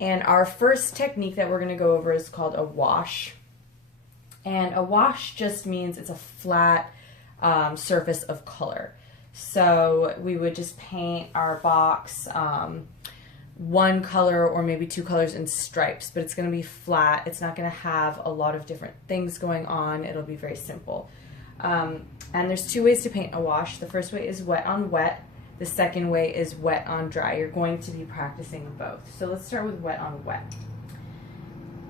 And our first technique that we're going to go over is called a wash. And a wash just means it's a flat surface of color. So we would just paint our box one color or maybe two colors in stripes, but it's going to be flat. It's not going to have a lot of different things going on. It'll be very simple. And there's two ways to paint a wash. The first way is wet on wet. The second way is wet on dry. You're going to be practicing both. So let's start with wet on wet.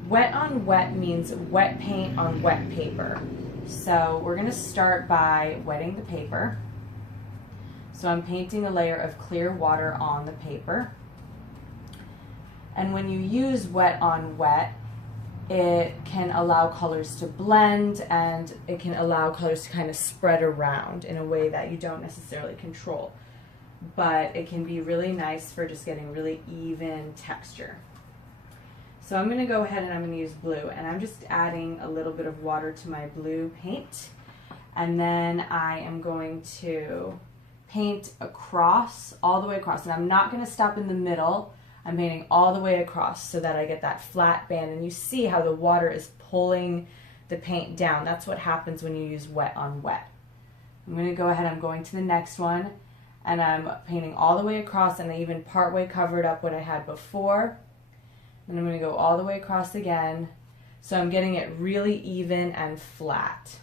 Wet on wet means wet paint on wet paper. So we're going to start by wetting the paper. So I'm painting a layer of clear water on the paper. And when you use wet on wet, it can allow colors to blend, and it can allow colors to kind of spread around in a way that you don't necessarily control. But it can be really nice for just getting really even texture. So I'm going to go ahead and I'm going to use blue, and I'm just adding a little bit of water to my blue paint, and then I am going to paint across, all the way across, and I'm not going to stop in the middle. I'm painting all the way across so that I get that flat band, and you see how the water is pulling the paint down. That's what happens when you use wet on wet. I'm going to go ahead, I'm going to the next one, and I'm painting all the way across, and I even partway covered up what I had before. And I'm going to go all the way across again, so I'm getting it really even and flat.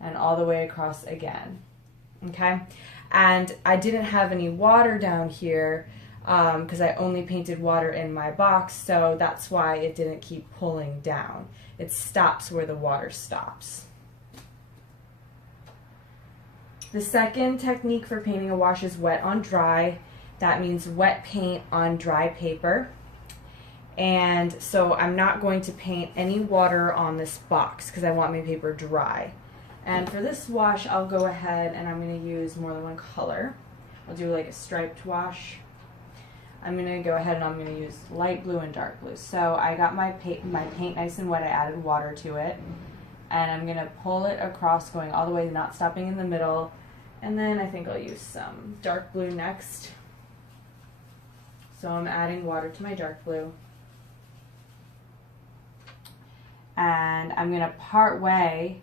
And all the way across again. Okay? And I didn't have any water down here because I only painted water in my box, so that's why it didn't keep pulling down. It stops where the water stops. The second technique for painting a wash is wet on dry. That means wet paint on dry paper. And so I'm not going to paint any water on this box because I want my paper dry. And for this wash, I'll go ahead and I'm going to use more than one color. I'll do like a striped wash. I'm going to go ahead and I'm going to use light blue and dark blue. So I got my paint nice and wet. I added water to it. And I'm going to pull it across, going all the way, not stopping in the middle. And then I think I'll use some dark blue next. So I'm adding water to my dark blue. And I'm going to part way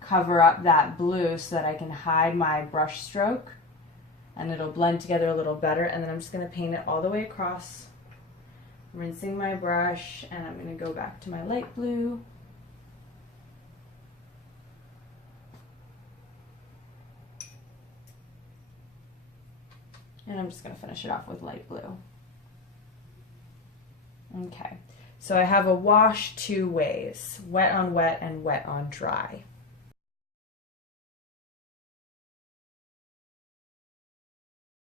cover up that blue so that I can hide my brush stroke, and it'll blend together a little better. And then I'm just going to paint it all the way across, rinsing my brush, and I'm going to go back to my light blue. And I'm just going to finish it off with light blue. Okay, so I have a wash two ways, wet on wet and wet on dry.